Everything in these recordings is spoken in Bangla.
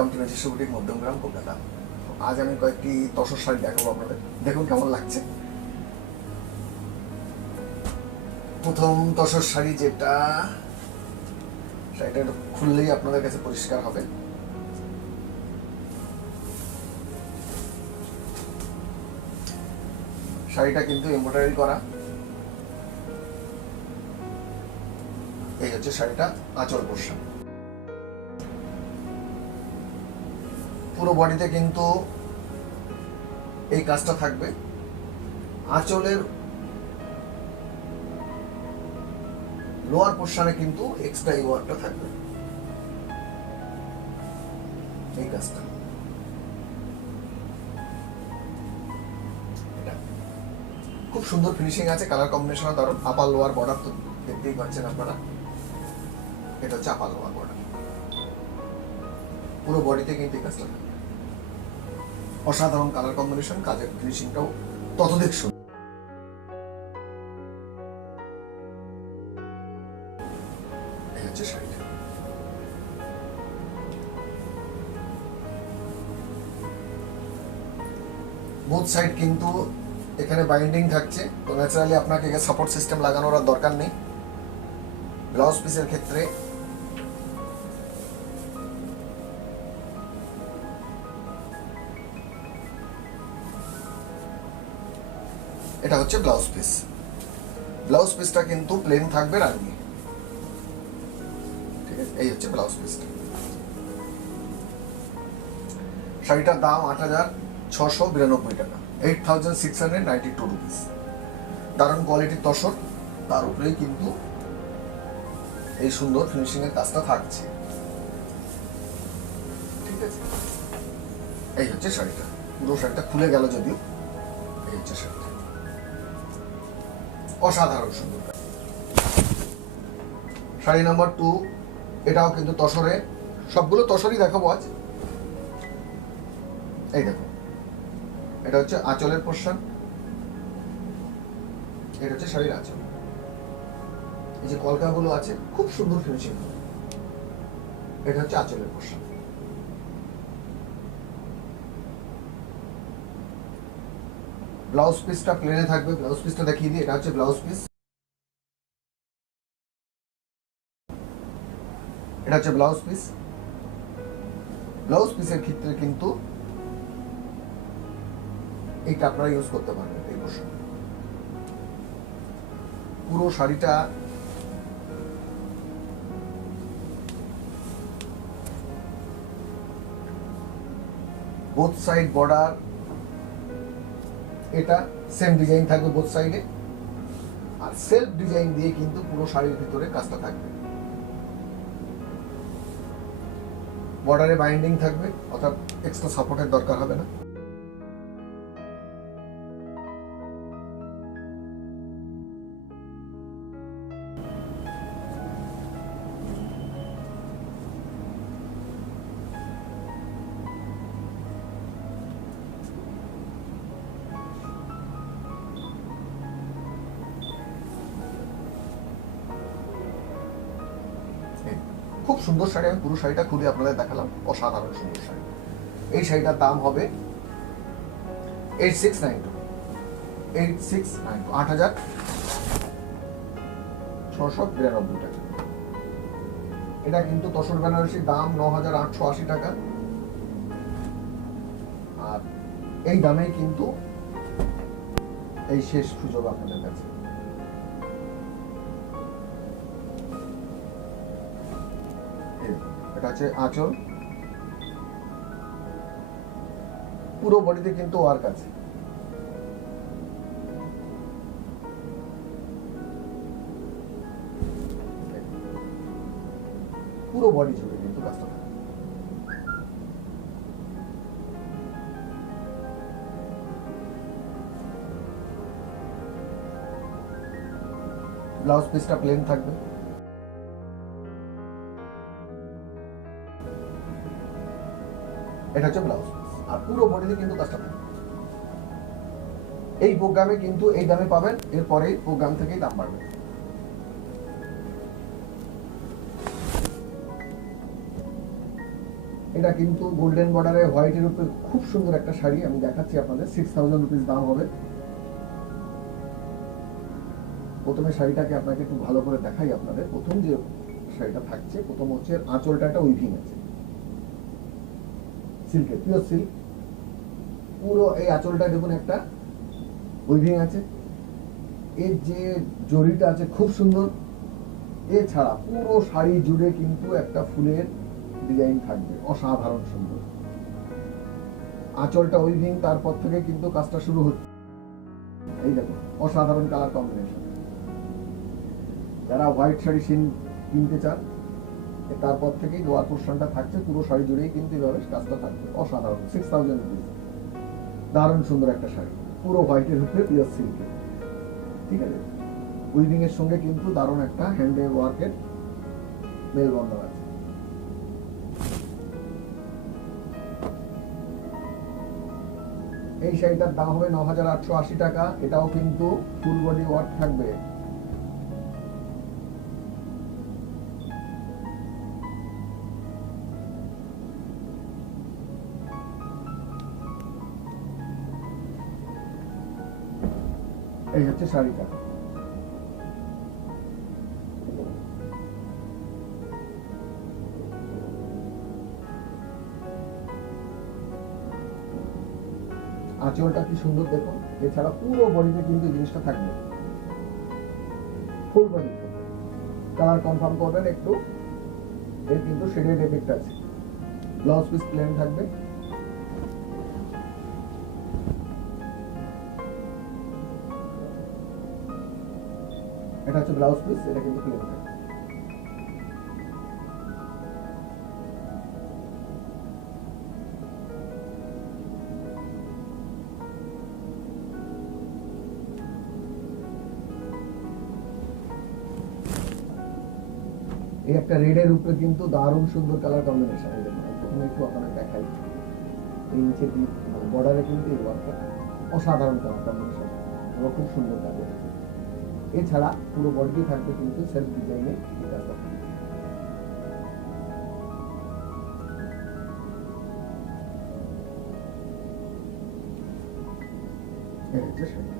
ওয়েলকাম টু নিজস্ব বুটিক মধ্যমগ্রাম কলকাতা। আজ আমি কয়েকটি তসর শাড়ি দেখাবো আপনাদের, দেখুন কেমন লাগছে। প্রথম তসর শাড়ি যেটা, শাড়িটা খুললেই আপনাদের কাছে পরিষ্কার হবে। শাড়িটা কিন্তু এমব্রয়ডারি করা। এই হচ্ছে শাড়িটা আঁচল পোর্শন। পুরো বডিতে কিন্তু এই কাজটা থাকবে। আঁচলের লোয়ার পোর্শনে কিন্তু এক্সট্রা এই ওয়ার্কটা থাকবে, এই কাজটা। খুব সুন্দর ফিনিশিং আছে, কালার কম্বিনেশন দারুণ। আপার লোয়ার বর্ডার তো দেখতেই পাচ্ছেন আপনারা, এটা হচ্ছে আপার লোয়ার বর্ডার। পুরো বডিতে কিন্তু এই কাজটা থাকবে। অসাধারণ কালার কম্বিনেশন, কাজের ফিনিশিংটাও ততোধিক সুন্দর। এই হচ্ছে শাড়িটা। বোথ সাইড কিন্তু এখানে বাইন্ডিং থাকছে, তো ন্যাচারালি আপনাকে সাপোর্ট সিস্টেম লাগানোর আর দরকার নেই। ব্লাউজ পিসের ক্ষেত্রে এটা হচ্ছে ব্লাউজ পিস। ব্লাউজ পিসটা কিন্তু প্লেন থাকবে রানী, ঠিক আছে। এই হচ্ছে ব্লাউজ পিসটা। শাড়িটার দাম ৮,৬৯২ টাকা, ৮,692 রুপিস। দারুণ কোয়ালিটির তসর, তার উপরেই কিন্তু এই সুন্দর ফিনিশিং এর কাজটা থাকছে, ঠিক আছে। এই হচ্ছে শাড়িটা। পুরো শাড়িটা খুলে গেল যদিও। এই হচ্ছে শাড়িটা, অসাধারণ সুন্দর। শাড়ি নাম্বার 2, এটাও কিন্তু তসরে। সবগুলো তসরই দেখাবো আজ। এই দেখো, এটা হচ্ছে আঁচলের পোর্শন, এটা হচ্ছে শাড়ির আঁচল। এই যে কলকাগুলো আছে, খুব সুন্দর ফিনিশিং। এটা হচ্ছে আঁচলের পোর্শন। ব্লাউজ পিসটা প্লেনে থাকবে। ব্লাউজ পিসটা দেখিয়ে দিই, এটা হচ্ছে ব্লাউজ পিস। এটা হচ্ছে ব্লাউজ পিস। ব্লাউজ পিসের ক্ষেত্রে কিন্তু এইটা আপনারা ইউজ করতে পারবেন, এই পোর্শন। পুরো শাড়িটা বোথ সাইড বর্ডার, এটা সেম ডিজাইন থাকবে বোথ সাইডে, আর সেলফ ডিজাইন দিয়ে কিন্তু পুরো শাড়ির ভিতরে কাজটা থাকবে। বর্ডারে বাইন্ডিং থাকবে, অর্থাৎ এক্সট্রা সাপোর্টের দরকার হবে না। খুব সুন্দর শাড়ি। আমি পুরো শাড়িটা খুলে আপনাদের দেখালাম, অসাধারণ সুন্দর শাড়ি। এই শাড়িটার দাম হবে 8692, ৮,৬৯২ টাকা। এটা কিন্তু তসর বেনারসির দাম ৯,৮৮০ টাকা। আর এই দামে কিন্তু এই শেষ সুযোগ আপনাদের কাছে। এটা হচ্ছে আঁচল। পুরো বডিতে কিন্তু ওয়ার্ক আছে। পুরো বডি জুড়ে কিন্তু কাজটা থাকে। ব্লাউজ পিসটা প্লেন থাকবে। এটা হচ্ছে ব্লাউজ পিস, আর পুরো বডিতে কিন্তু কাজটা থাকে। এই প্রোগ্রামে কিন্তু এই দামে পাবেন, এরপরে প্রোগ্রাম থেকেই দাম বাড়বে। এটা কিন্তু গোল্ডেন বর্ডারে হোয়াইটের উপরে খুব সুন্দর একটা শাড়ি, আমি দেখাচ্ছি আপনাদের। 6000 রুপিস দাম হবে। প্রথমে শাড়িটাকে আপনাকে একটু ভালো করে দেখাই আপনাদের। প্রথম যে শাড়িটা থাকছে, প্রথম হচ্ছে আঁচলটা একটা উইভিং আছে, সিল্কের, পিওর সিল্ক। পুরো এই আঁচলটা দেখুন একটা উইভিং আছে, এর যে জরিটা আছে খুব সুন্দর। এছাড়া পুরো শাড়ি জুড়ে কিন্তু একটা ফুলের ডিজাইন থাকবে, অসাধারণ সুন্দর। আঁচলটা উইভিং, তারপর থেকে কিন্তু কাজটা শুরু হচ্ছে। এই দেখুন অসাধারণ কালার কম্বিনেশন। যারা হোয়াইট শাড়ি কিনতে চান, তারপর থেকেই লোয়ার পোর্শনটা থাকছে, পুরো শাড়ি জুড়েই কিন্তু এইভাবে কাজটা থাকবে, অসাধারণ। 6000 রুপিস, দারুণ সুন্দর একটা শাড়ি, পুরো হোয়াইটের উপরে পিওর সিল্কের, ঠিক আছে। উইভিং এর সঙ্গে কিন্তু দারুণ একটা হ্যান্ড ওয়ার্কের মেলবন্ধন আছে। এই শাড়িটার দাম হবে 9880 টাকা। এটাও কিন্তু ফুল বডি ওয়ার্ক থাকবে। এই হচ্ছে শাড়িটা। আঁচলটা কি সুন্দর দেখুন। এছাড়া পুরো বডিতে কিন্তু জিনিসটা থাকবে, ফুল বডি। কালার কনফার্ম করবেন একটু, এর কিন্তু শেডেড এফেক্ট আছে। ব্লাউজ পিস প্লেন থাকবে। এটা হচ্ছে ব্লাউজ পিস, এটা কিন্তু প্লেন থাকবে। এই একটা রেডের উপরে কিন্তু দারুণ সুন্দর কালার কম্বিনেশন। এই দেখুন, প্রথমে একটু আপনাদের দেখাই। এই নিচে বর্ডারে কিন্তু এই ওয়ার্কটা অসাধারণ কালার কম্বিনেশন, খুব সুন্দর কাজে। এছাড়া পুরো বডি থাকবে কিন্তু সেলফ ডিজাইনের কাজটা। এই হচ্ছে শাড়ি।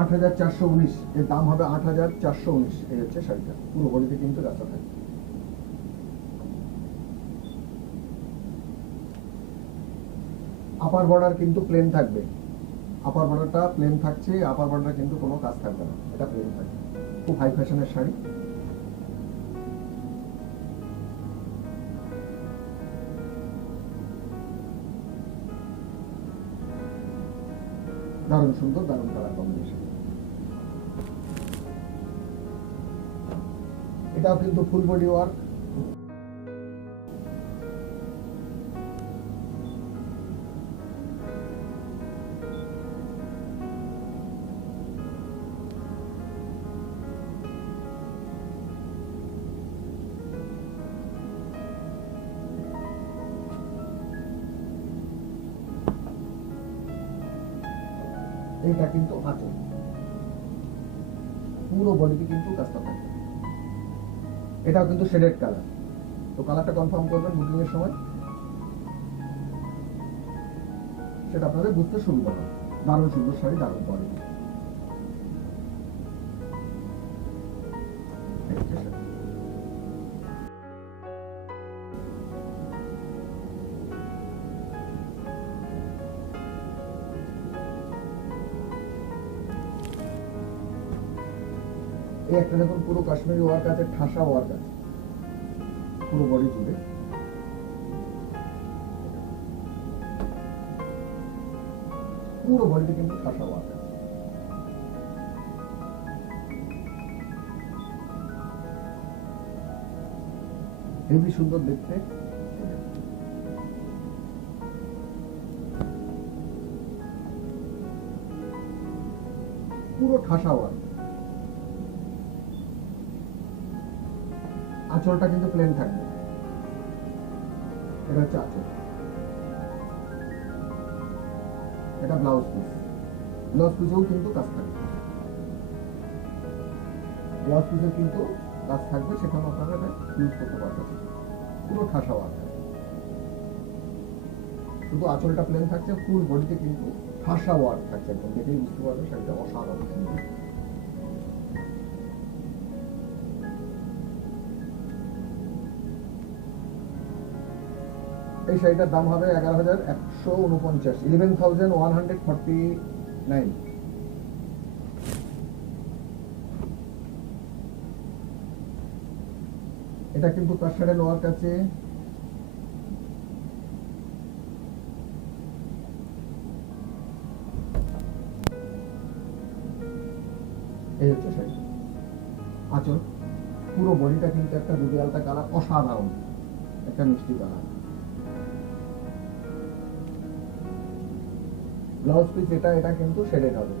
আট 8419, এর দাম হবে 8419। এই হচ্ছে শাড়িটা, পুরো বডিতে কিন্তু কাঁচা থাকে। আপার বর্ডার কিন্তু প্লেন থাকবে, আপার বর্ডারটা প্লেন থাকছে। আপার বর্ডার কিন্তু কোনো কাজ থাকবে না, এটা প্লেন থাকবে। খুব হাই ফ্যাশনের শাড়ি। দারুণ সুন্দর, দারুণ কালার কম্বিনেশন। এটাও কিন্তু ফুল বডি ওয়ার্ক। এটা কিন্তু আঁচল, পুরো বডিতে কিন্তু কাজটা থাকে। এটাও কিন্তু শেডেড কালার। তো কালারটা কনফার্ম করবেন বুকিং এর সময়, সেটা আপনাদের বুঝতে সুবিধা হবে। দারুণ সুন্দর শাড়ি, দারুণ কোয়ালিটি। এই একটা দেখুন, পুরো কাশ্মীরি ওয়ার্ক আছে, ঠাসা ওয়ার্ক আছে পুরো বডি জুড়ে। পুরো বডিতে কিন্তু ঠাসা ওয়ার্ক আছে। হেবি সুন্দর দেখতে। পুরো ঠাসা ওয়ার্ক। আঁচলটা কিন্তু প্লেন থাকবে, এটা হচ্ছে আঁচল। এটা ব্লাউজ পিস, ব্লাউজ পিসেও কিন্তু কাজ থাকবে, ব্লাউজ পিসের কিন্তু কাজ থাকবে, সেখানে আপনারা এটা ইউজ করতে পারবেন। পুরো ঠাসা ওয়ার্ক, শুধু আঁচলটা প্লেন থাকছে, ফুল বডিতে কিন্তু ঠাসা ওয়ার্ক থাকছে, একদম দেখেই বুঝতে পারবেন শাড়িটা অসাধারণ সুন্দর। এই শাড়িটার দাম হবে 11,149, 11,149। এটা কিন্তু কাশ্মীরের ওয়ার্ক আছে, এই হচ্ছে শাড়ি আঁচল। পুরো বডিটা কিন্তু একটা দুধি আলতা কালার, অসাধারণ একটা মিষ্টি কালার। ব্লাউজ পিস এটা কিন্তু শেডেড হবে।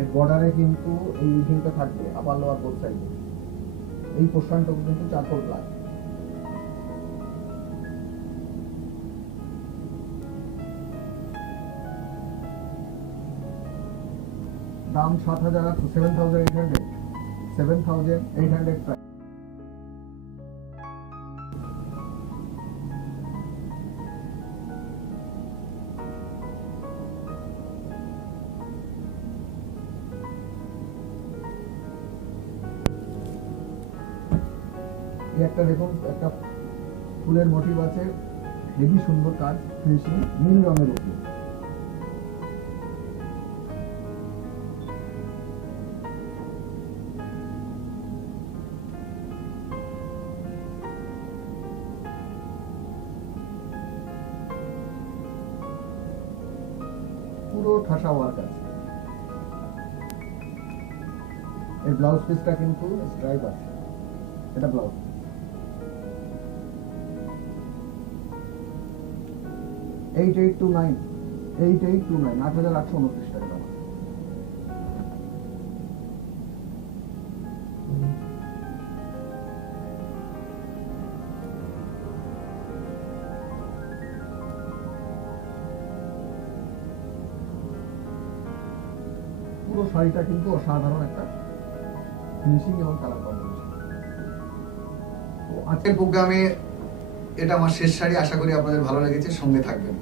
এর বর্ডারে কিন্তু এই উইভিংটা থাকবে, আপার লোয়ার বোথ সাইডে। এই পোর্শনটাও কিন্তু চারকোল ব্ল্যাক। দাম 7,800, 7,800, 7,800 প্রাইস। একটা দেখুন, একটা ফুলের মোটিভ আছে, হেভি সুন্দর কাজ, ফিনিশিং নীল রঙের উপরে। পুরো ঠাসা ওয়ার্ক আছে। এই ব্লাউজ পিসটা কিন্তু স্ট্রাইপ আছে, এটা ব্লাউজ। 8829, 8,829 টাকা দাম। পুরো শাড়িটা কিন্তু অসাধারণ একটা ফিনিশিং এবং কালার কম্বিনেশন। তো আজকের প্রোগ্রামে এটা আমার শেষ শাড়ি, আশা করি আপনাদের ভালো লেগেছে, সঙ্গে থাকবেন।